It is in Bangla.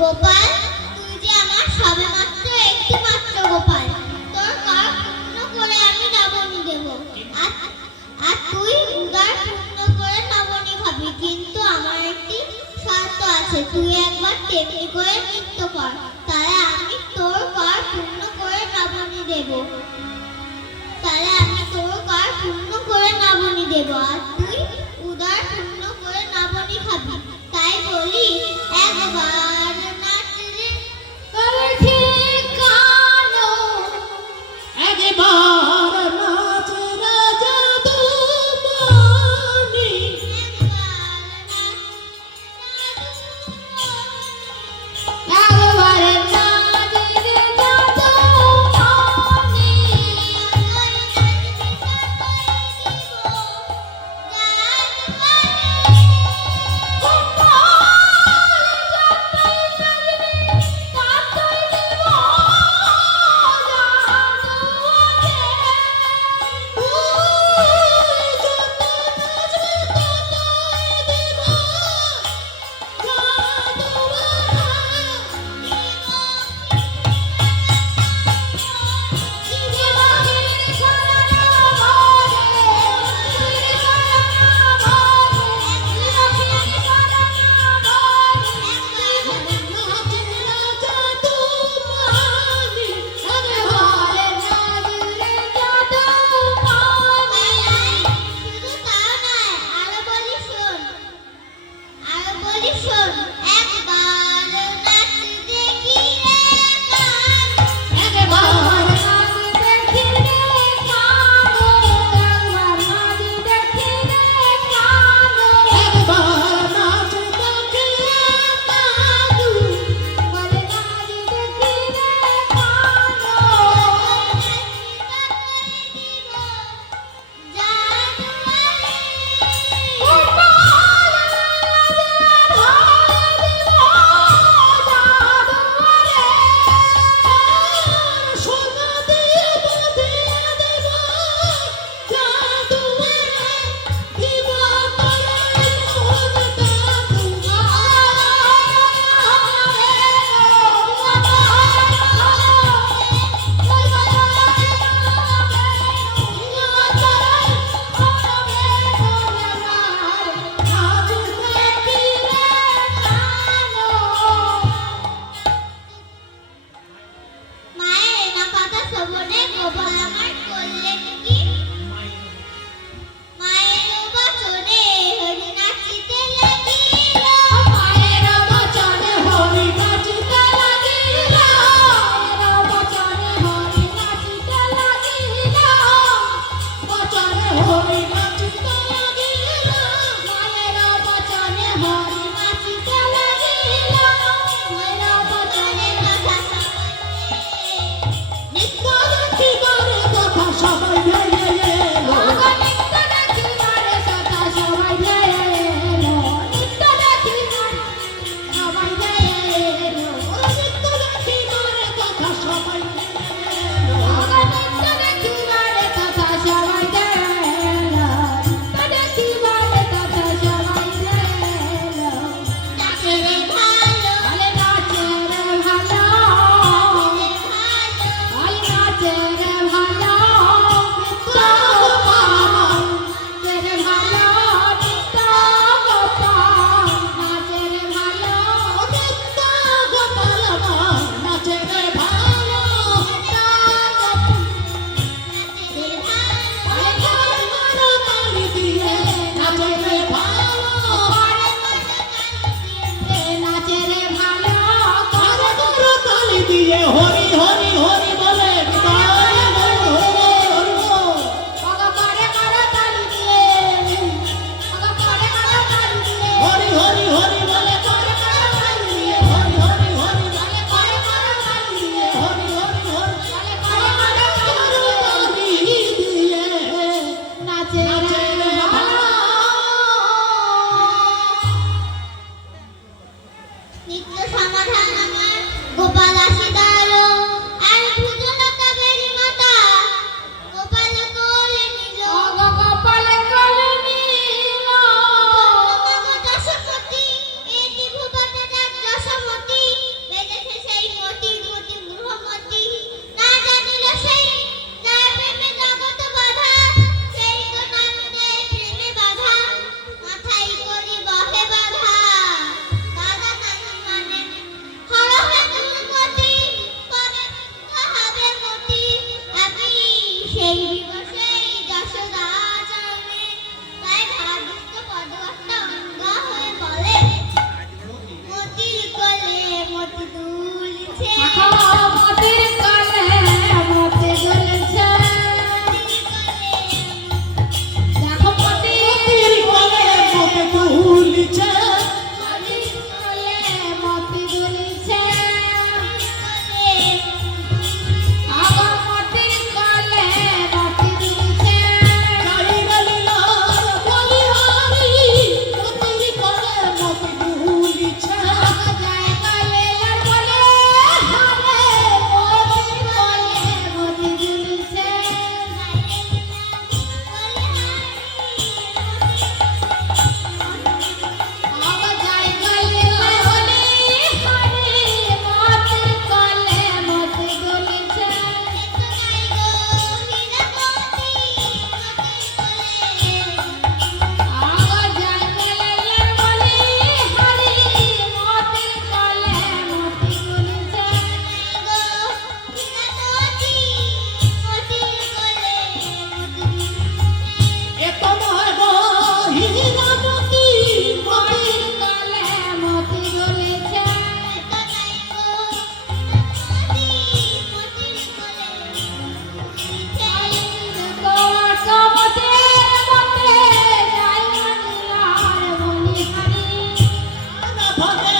গোপাল, তুই যে আমার সবেমাত্র একটি মাত্র গোপাল, তোর কর পূর্ণ করে আমি নবনী দেব। আর তুই উদার পূর্ণ করে নবনী খাবি, কিন্তু আমার একটি শর্ত আছে, তুই একবার তেমনি করে নৃত্য কর, তাহলে আমি তোর কর পূর্ণ করে নবনী দেব। আর তুই উদার পূর্ণ করে নবনী খাবি। তাই বলি একবার নাচরে ঠিক কানো, একবার নাচ রাজা দুমানি, একবার নাচ রে জাদুমানি, হরি নাচিতে লাগিল ভৈরব চরে কথা নিত্য দেখিবারে কথা সবাই ভেয়ে এলো নিত্য দেখিবারে কথা সবাই ভেয়ে এলো নিত্য দেখিবারে সবাই ভেয়ে এলো নিত্য দেখিবারে কথা সবাই ভেয়ে এলো নিত্য দেখিবারে কথা সবাই ভেয়ে এলো নিত্য দেখিবারে কথা সবাই ভেয়ে এলো নাচে রে ভালো আরে নাচে রে ভালো আরে নাচে রে ভালো নিত্য গোপাল নাচে রে ভালো নিত্য গোপাল নাচে রে ভালো নিত্য গোপাল আমার নাচে রে ভালো আরে ঘর মারো তালি দিয়ে নাচে রে ভালো নাচে রে ভালো আরে ঘর তালি দিয়ে হরি হরি হরি বলে নিতাই গৌর হরি হরি বল। করে করে তালি দিয়ে করে করে তালি দিয়ে হরি হরি হরি বলে করে করে তালি দিয়ে হরি হরি হরি বলে করে করে তালি দিয়ে হরি হরি হরি করে করে তালি দিয়ে তালি দিয়ে নাচে নাচে রে রে ভালো ভালো নিত্য সমাধান আমার গোপাল আসিদারো আর ভুজলতা বেরি মাতা গোপাল কোলে নিল গোপাল কোলে নিল দশমতি এই ত্রিভুবনে যার দশমতি বেজেছে সেই মতি মতি গৃহমতি না জানিল সেই যার প্রেমে জগত বাধা সেই তো নামে প্রেমে বাধা মাথায় করি বহে বাধা দাদা নাহি মানে হরহে দুর্গতি পরে হবে মতি আমি সেই দিবসেই যশোদা চরণে তাই ভাবিত পদকটা অঙ্গা হয়ে বলে মতির কোলে মতি দুলছে মতির কোলে মতি দুলছে দেখো মতির কোলে মতে তুলিছে মতির কোলে মতি দুলছে আমার মতির কোলে মতি দুলছে গাই গলিলার বলি হরি মতির কোলে মতে তুলিছে যায় কালে বলে হারে মতির কোলে মতি দুলছে আবা যায় কালে বলে হারে মতির কোলে মতি দুলছে তো নাই গো হীরামতি মতির কোলে আগা যায় কালে বলে হারে মতির কোলে মতি দুলছে গো হীরামতি মতির কোলে মতি দুলছে এত নয় গো হীরামতি মতির কোলে মতি দুলছে তো নাই গো মতির কোলে তোমার কমতের মতে যাই মনিলার মনি হারি ভগে